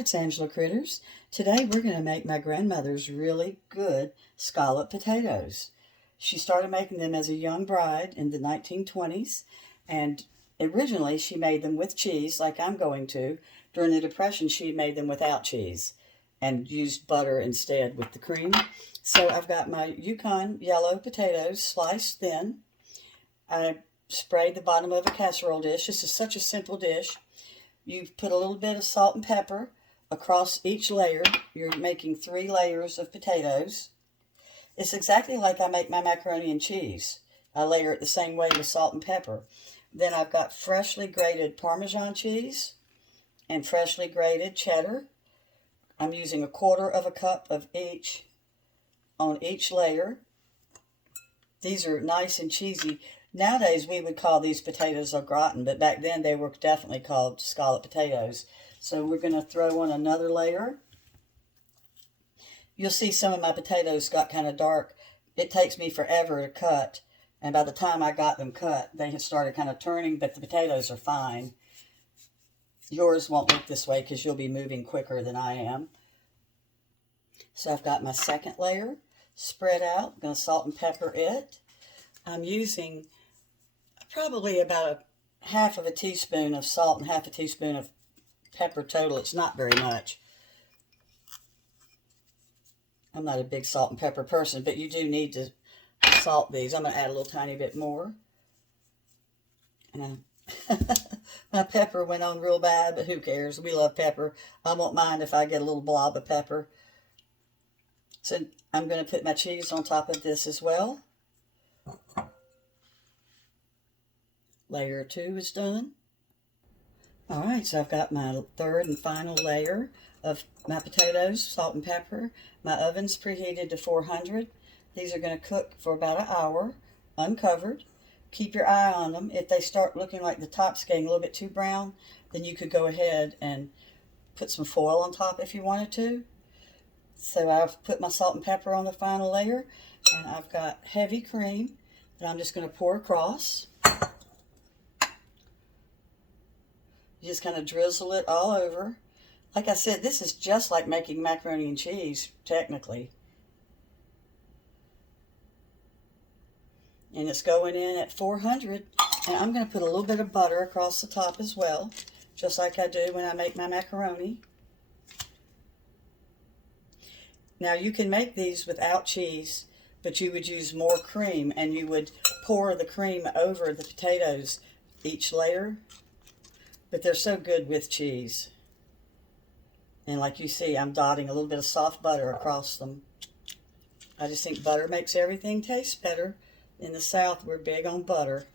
It's Angela Critters. Today we're going to make my grandmother's really good scalloped potatoes. She started making them as a young bride in the 1920s, and originally she made them with cheese like I'm going to. During the Depression she made them without cheese and used butter instead with the cream. So I've got my Yukon yellow potatoes sliced thin. I sprayed the bottom of a casserole dish. This is such a simple dish. You put a little bit of salt and pepper across each layer. You're making 3 layers of potatoes. It's exactly like I make my macaroni and cheese. I layer it the same way with salt and pepper. Then I've got freshly grated parmesan cheese and freshly grated cheddar. I'm using 1/4 cup of each on each layer. These are nice and cheesy. Nowadays we would call these potatoes au gratin, but back then they were definitely called scalloped potatoes. So we're going to throw on another layer. You'll see some of my potatoes got kind of dark. It takes me forever to cut, and by the time I got them cut, they had started kind of turning, but the potatoes are fine. Yours won't look this way because you'll be moving quicker than I am. So I've got my second layer spread out. I'm going to salt and pepper it. I'm using probably about 1/2 teaspoon of salt and 1/2 teaspoon of pepper total. It's not very much. I'm not a big salt and pepper person, but you do need to salt these. I'm going to add a little tiny bit more. And my pepper went on real bad, but who cares? We love pepper. I won't mind if I get a little blob of pepper. So I'm going to put my cheese on top of this as well. Layer 2 is done. All right, so I've got my third and final layer of my potatoes, salt and pepper. My oven's preheated to 400. These are going to cook for about 1 hour, uncovered. Keep your eye on them. If they start looking like the top's getting a little bit too brown, then you could go ahead and put some foil on top if you wanted to. So I've put my salt and pepper on the final layer, and I've got heavy cream that I'm just going to pour across. You just kind of drizzle it all over. Like I said, this is just like making macaroni and cheese, technically. And it's going in at 400. And I'm going to put a little bit of butter across the top as well, just like I do when I make my macaroni. Now you can make these without cheese, but you would use more cream, and you would pour the cream over the potatoes each layer. But they're so good with cheese. And like you see, I'm dotting a little bit of soft butter across them. I just think butter makes everything taste better. In the South, we're big on butter.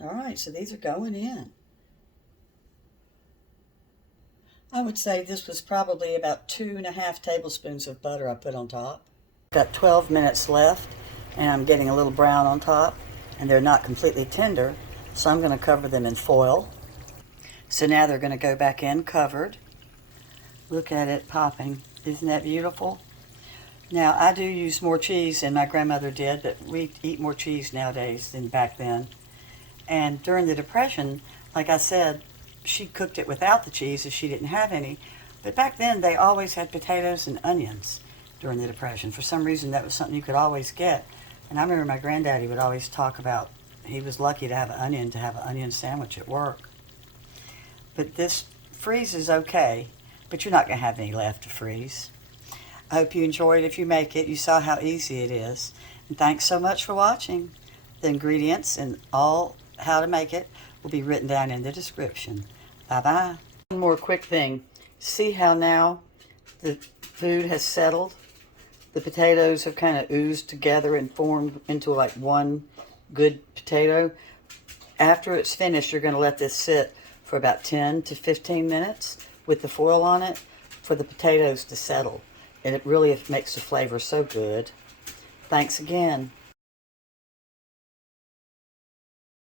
All right, so these are going in. I would say this was probably about 2½ tablespoons of butter I put on top. Got 12 minutes left, and I'm getting a little brown on top, and they're not completely tender, so I'm going to cover them in foil. So now they're going to go back in covered. Look at it popping. Isn't that beautiful? Now, I do use more cheese than my grandmother did, but we eat more cheese nowadays than back then. And during the Depression, like I said, she cooked it without the cheese if she didn't have any. But back then, they always had potatoes and onions during the Depression. For some reason, that was something you could always get. And I remember my granddaddy would always talk about he was lucky to have an onion sandwich at work. But this freezes okay, but you're not going to have any left to freeze. I hope you enjoyed it. If you make it, you saw how easy it is. And thanks so much for watching. The ingredients and all how to make it will be written down in the description. Bye-bye. One more quick thing. See how now the food has settled? The potatoes have kind of oozed together and formed into like one good potato. After it's finished, you're going to let this sit for about 10 to 15 minutes with the foil on it for the potatoes to settle. And it really makes the flavor so good. Thanks again.